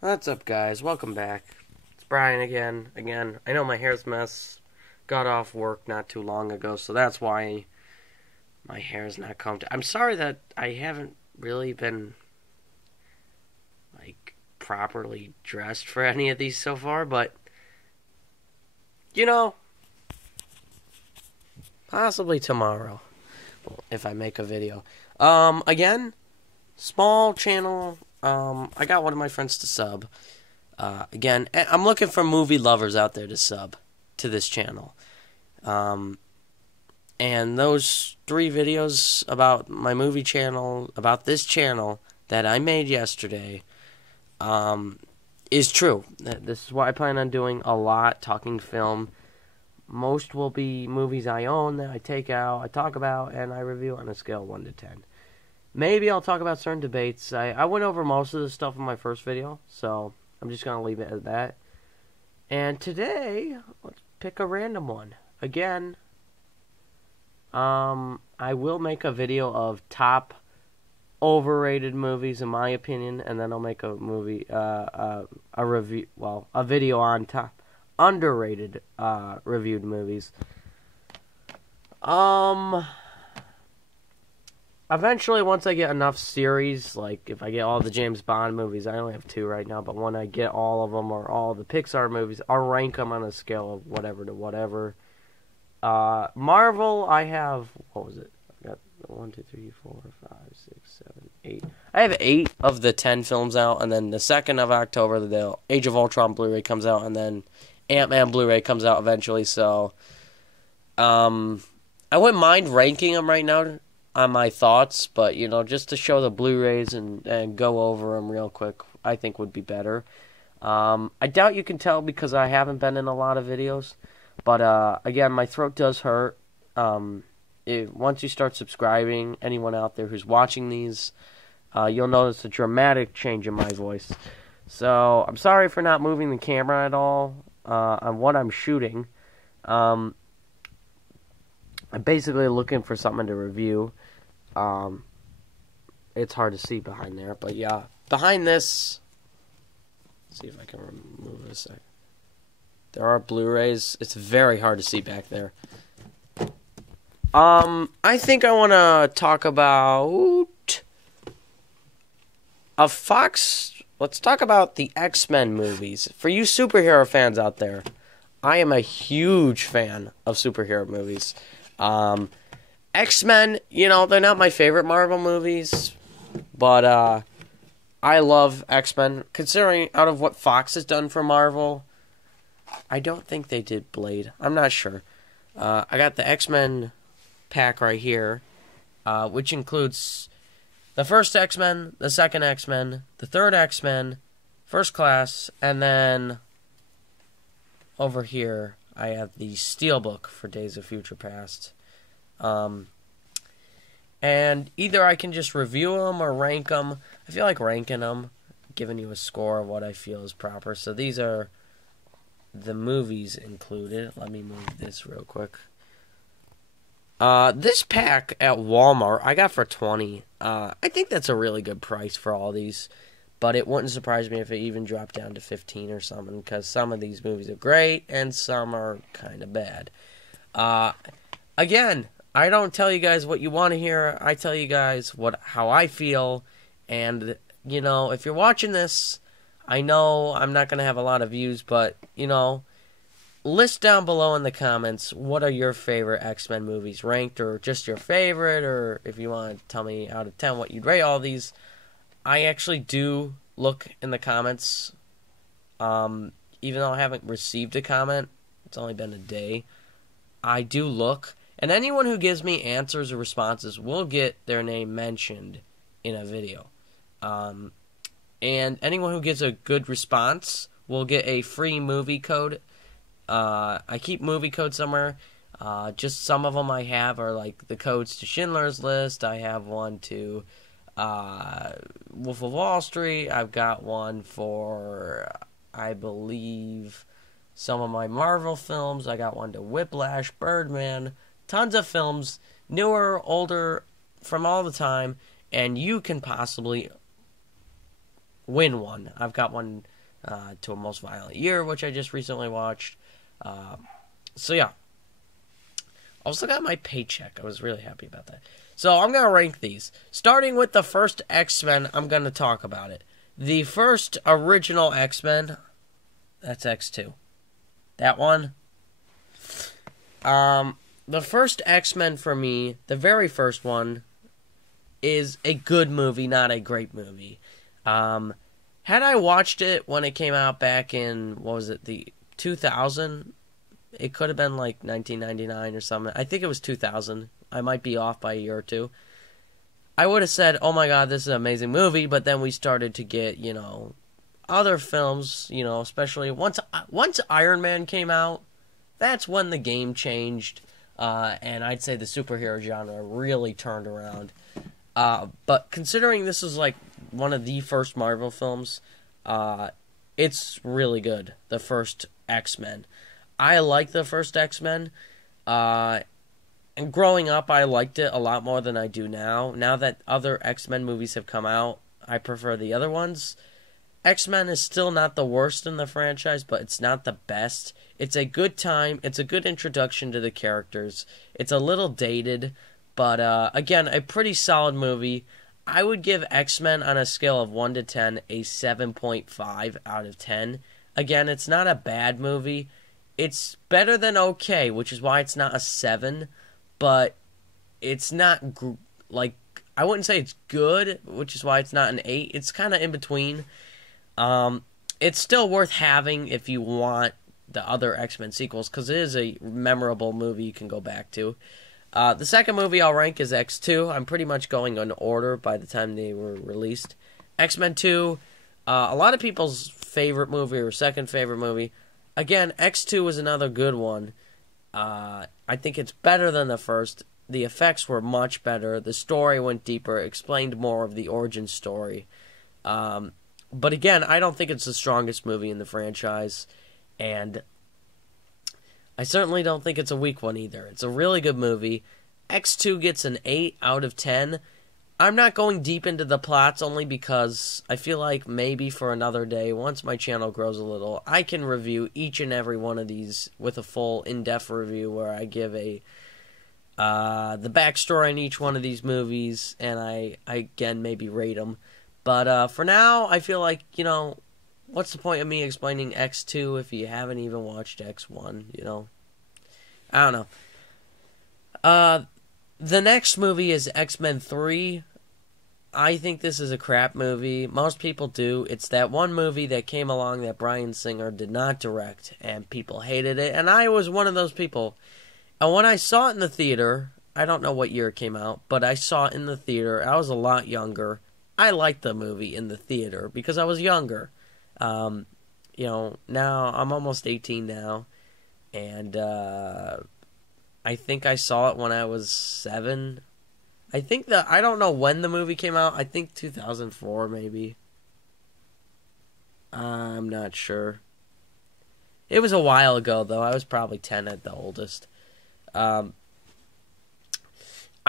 What's up, guys? Welcome back. It's Brian again. I know my hair's a mess. Got off work not too long ago, so that's why my hair's not combed. I'm sorry that I haven't really been, properly dressed for any of these so far, but, you know, possibly tomorrow, if I make a video. Again, small channel. I got one of my friends to sub. Again, I'm looking for movie lovers out there to sub to this channel. And those 3 videos about my movie channel, about this channel that I made yesterday, is true. This is what I plan on doing a lot, talking film. Most will be movies I own that I take out, I talk about, and I review on a scale of 1 to 10. Maybe I'll talk about certain debates. I went over most of the stuff in my first video, so I'm just going to leave it at that. And today, let's pick a random one. Again, I will make a video of top overrated movies in my opinion, and then I'll make a video on top underrated reviewed movies. Eventually, once I get enough series, like if I get all the James Bond movies, I only have 2 right now, but when I get all of them or all the Pixar movies, I'll rank them on a scale of whatever to whatever. Marvel, I have, what was it? I got 1, 2, 3, 4, 5, 6, 7, 8. I have 8 of the 10 films out, and then the 2nd of October, the Age of Ultron Blu-ray comes out, and then Ant-Man Blu-ray comes out eventually, so, I wouldn't mind ranking them right now on my thoughts, but, you know, just to show the Blu-rays and go over them real quick, I think would be better. I doubt you can tell because I haven't been in a lot of videos, but, again, my throat does hurt. Once you start subscribing, anyone out there who's watching these, you'll notice a dramatic change in my voice. So, I'm sorry for not moving the camera at all on what I'm shooting. I'm basically looking for something to review. It's hard to see behind there, but yeah. Behind this, let's see if I can remove it a sec. There are Blu-rays. It's very hard to see back there. I think I want to talk about let's talk about the X-Men movies. For you superhero fans out there, I am a huge fan of superhero movies. X-Men, you know, they're not my favorite Marvel movies, but I love X-Men. Considering out of what Fox has done for Marvel, I don't think they did Blade. I'm not sure. I got the X-Men pack right here, which includes the first X-Men, the second X-Men, the third X-Men, First Class, and then over here I have the Steelbook for Days of Future Past. And either I can just review them or rank them. I feel like ranking them, giving you a score of what I feel is proper. So these are the movies included. Let me move this real quick. This pack at Walmart I got for $20. I think that's a really good price for all these, but it wouldn't surprise me if it even dropped down to 15 or something, because some of these movies are great and some are kind of bad. Again, I don't tell you guys what you want to hear. I tell you guys how I feel, and you know, if you're watching this, I know I'm not going to have a lot of views, but you know, list down below in the comments what are your favorite X-Men movies ranked, or just your favorite, or if you want to tell me out of 10 what you'd rate all these. I actually do look in the comments, even though I haven't received a comment. It's only been a day. I do look, and anyone who gives me answers or responses will get their name mentioned in a video. And anyone who gives a good response will get a free movie code. I keep movie codes somewhere. Just some of them I have are like the codes to Schindler's List. I have one to Wolf of Wall Street. I've got one for, I believe, some of my Marvel films. I got one to Whiplash, Birdman, tons of films, newer, older, from all the time, and you can possibly win one. I've got one to A Most Violent Year, which I just recently watched. So yeah. Also got my paycheck. I was really happy about that. So I'm going to rank these. Starting with the first X-Men, I'm going to talk about it. The first original X-Men, that's X2. That one. The first X-Men for me, the very first one, is a good movie, not a great movie. Had I watched it when it came out back in, what was it, the 2000? It could have been like 1999 or something. I think it was 2000. I might be off by a year or two. I would have said, oh my god, this is an amazing movie, but then we started to get, other films, especially once Iron Man came out, that's when the game changed, and I'd say the superhero genre really turned around. But considering this is like one of the first Marvel films, it's really good, the first X-Men. I like the first X-Men, and growing up, I liked it a lot more than I do now. Now that other X-Men movies have come out, I prefer the other ones. X-Men is still not the worst in the franchise, but it's not the best. It's a good time. It's a good introduction to the characters. It's a little dated, but again, a pretty solid movie. I would give X-Men on a scale of 1 to 10 a 7.5 out of 10. Again, it's not a bad movie. It's better than okay, which is why it's not a 7. But it's not, I wouldn't say it's good, which is why it's not an 8. It's kind of in between. It's still worth having if you want the other X-Men sequels, because it is a memorable movie you can go back to. The second movie I'll rank is X2. I'm pretty much going in order by the time they were released. X-Men 2, a lot of people's favorite movie or second favorite movie. Again, X2 was another good one. I think it's better than the first. The effects were much better. The story went deeper, explained more of the origin story. But again, I don't think it's the strongest movie in the franchise. And I certainly don't think it's a weak one either. It's a really good movie. X2 gets an 8 out of 10. I'm not going deep into the plots only because I feel like maybe for another day, once my channel grows a little, I can review each and every one of these with a full in-depth review where I give the backstory on each one of these movies, and I again maybe rate them. But for now, I feel like, what's the point of me explaining X2 if you haven't even watched X1, I don't know. The next movie is X-Men 3. I think this is a crap movie. Most people do. It's that one movie that came along that Bryan Singer did not direct, and people hated it, and I was one of those people. And when I saw it in the theater, I don't know what year it came out, but I saw it in the theater. I was a lot younger. I liked the movie in the theater because I was younger. Now I'm almost 18 now, and I think I saw it when I was 7. I don't know when the movie came out. I think 2004 maybe. I'm not sure. It was a while ago though. I was probably 10 at the oldest. I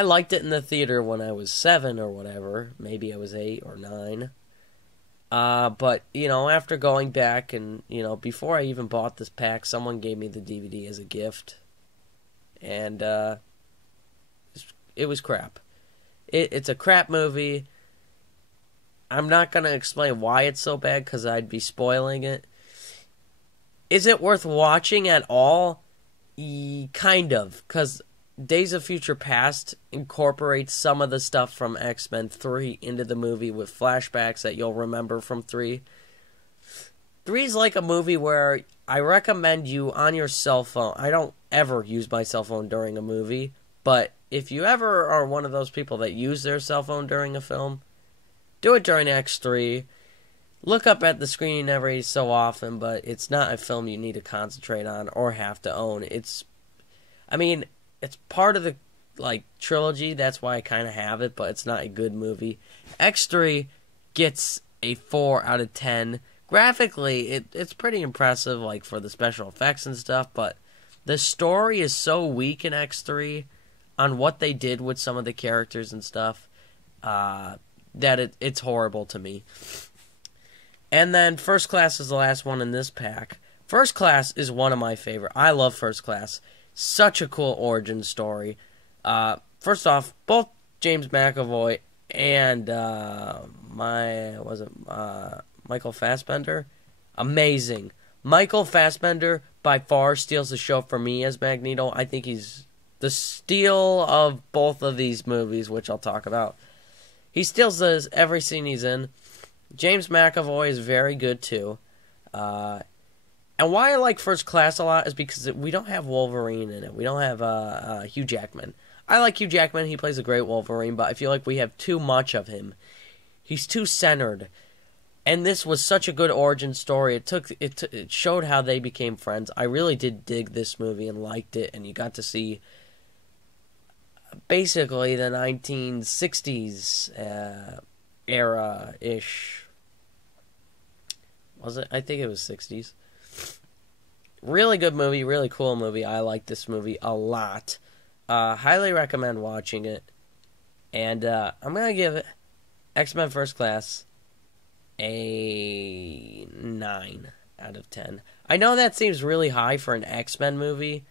liked it in the theater when I was 7 or whatever. Maybe I was 8 or 9. But, after going back and, before I even bought this pack, someone gave me the DVD as a gift. And it was crap. It's a crap movie. I'm not going to explain why it's so bad because I'd be spoiling it. Is it worth watching at all? Kind of, because Days of Future Past incorporates some of the stuff from X-Men 3 into the movie with flashbacks that you'll remember from 3. 3 is like a movie where I recommend you on your cell phone. I don't ever use my cell phone during a movie, but if you ever are one of those people that use their cell phone during a film, do it during X3. Look up at the screen every so often, but it's not a film you need to concentrate on or have to own. It's part of the trilogy, that's why I kind of have it, but it's not a good movie. X3 gets a 4 out of 10. Graphically, it's pretty impressive, for the special effects and stuff, but the story is so weak in X3 on what they did with some of the characters and stuff that it's horrible to me. And then First Class is the last one in this pack. First Class is one of my favorite. I love First Class. Such a cool origin story. First off, both James McAvoy and Michael Fassbender, amazing. Michael Fassbender by far steals the show for me as Magneto. I think he's the steal of both of these movies, which I'll talk about. He steals every scene he's in. James McAvoy is very good too. And why I like First Class a lot is because we don't have Wolverine in it. We don't have Hugh Jackman. I like Hugh Jackman. He plays a great Wolverine, but I feel like we have too much of him. He's too centered. And this was such a good origin story. It showed how they became friends. I really did dig this movie and liked it, and you got to see basically the 1960s era-ish. Was it? I think it was 60s. Really good movie, really cool movie. I like this movie a lot. Highly recommend watching it. And I'm going to give it X-Men First Class a 9 out of 10. I know that seems really high for an X-Men movie,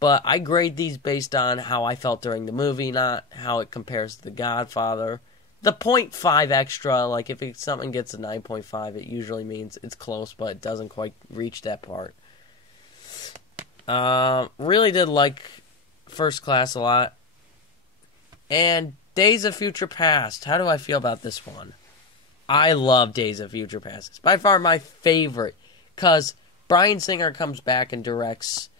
but I grade these based on how I felt during the movie, not how it compares to The Godfather. The 0.5 extra, like if something gets a 9.5, it usually means it's close, but it doesn't quite reach that part. Really did like First Class a lot. And Days of Future Past. How do I feel about this one? I love Days of Future Past. It's by far my favorite, because Bryan Singer comes back and directs,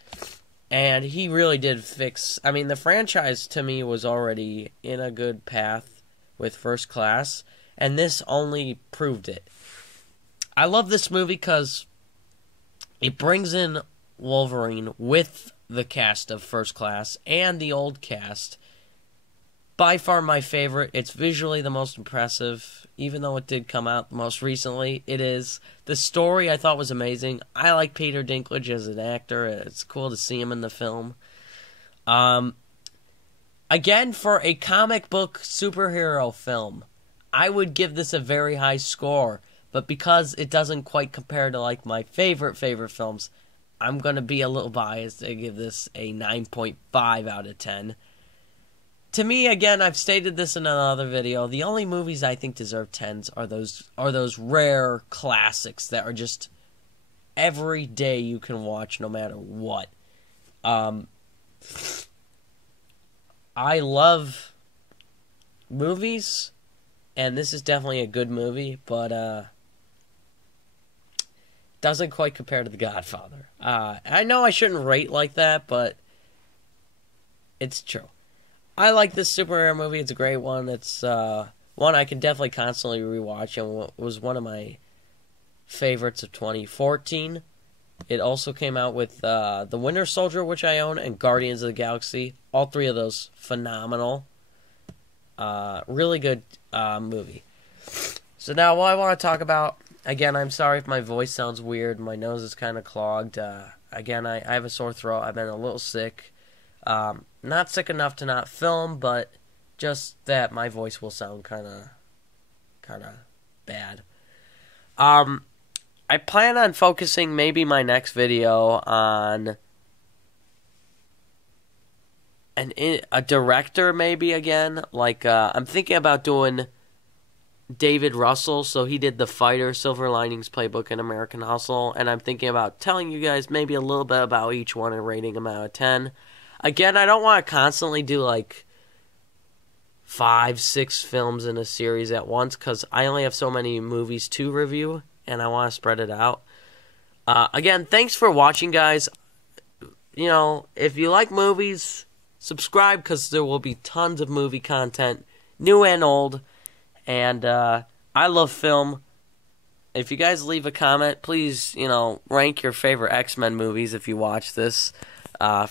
and he really did fix... I mean, the franchise, to me, was already in a good path with First Class, and this only proved it. I love this movie because it brings in Wolverine with the cast of First Class and the old cast. By far my favorite. It's visually the most impressive, even though it did come out most recently. It is. The story I thought was amazing. I like Peter Dinklage as an actor. It's cool to see him in the film. Again, for a comic book superhero film, I would give this a very high score. But because it doesn't quite compare to like my favorite films, I'm going to be a little biased and give this a 9.5 out of 10. To me, again, I've stated this in another video, the only movies I think deserve 10s are those rare classics that are just every day you can watch no matter what. I love movies, and this is definitely a good movie, but doesn't quite compare to The Godfather. I know I shouldn't rate like that, but it's true. I like this superhero movie. It's a great one. It's one I can definitely constantly rewatch, and was one of my favorites of 2014. It also came out with The Winter Soldier, which I own, and Guardians of the Galaxy. All three of those phenomenal. Really good movie. So now what I want to talk about, again, I'm sorry if my voice sounds weird. My nose is kind of clogged. Again, I have a sore throat. I've been a little sick. Not sick enough to not film, but just that my voice will sound kind of bad. I plan on focusing maybe my next video on a director maybe again. Like, I'm thinking about doing David Russell. So he did The Fighter, Silver Linings Playbook, and American Hustle. And I'm thinking about telling you guys maybe a little bit about each one and rating them out of 10. Again, I don't want to constantly do like 5, 6 films in a series at once, because I only have so many movies to review, and I want to spread it out. Again, thanks for watching, guys. You know, if you like movies, subscribe, because there will be tons of movie content, new and old. And I love film. If you guys leave a comment, please, rank your favorite X-Men movies if you watch this from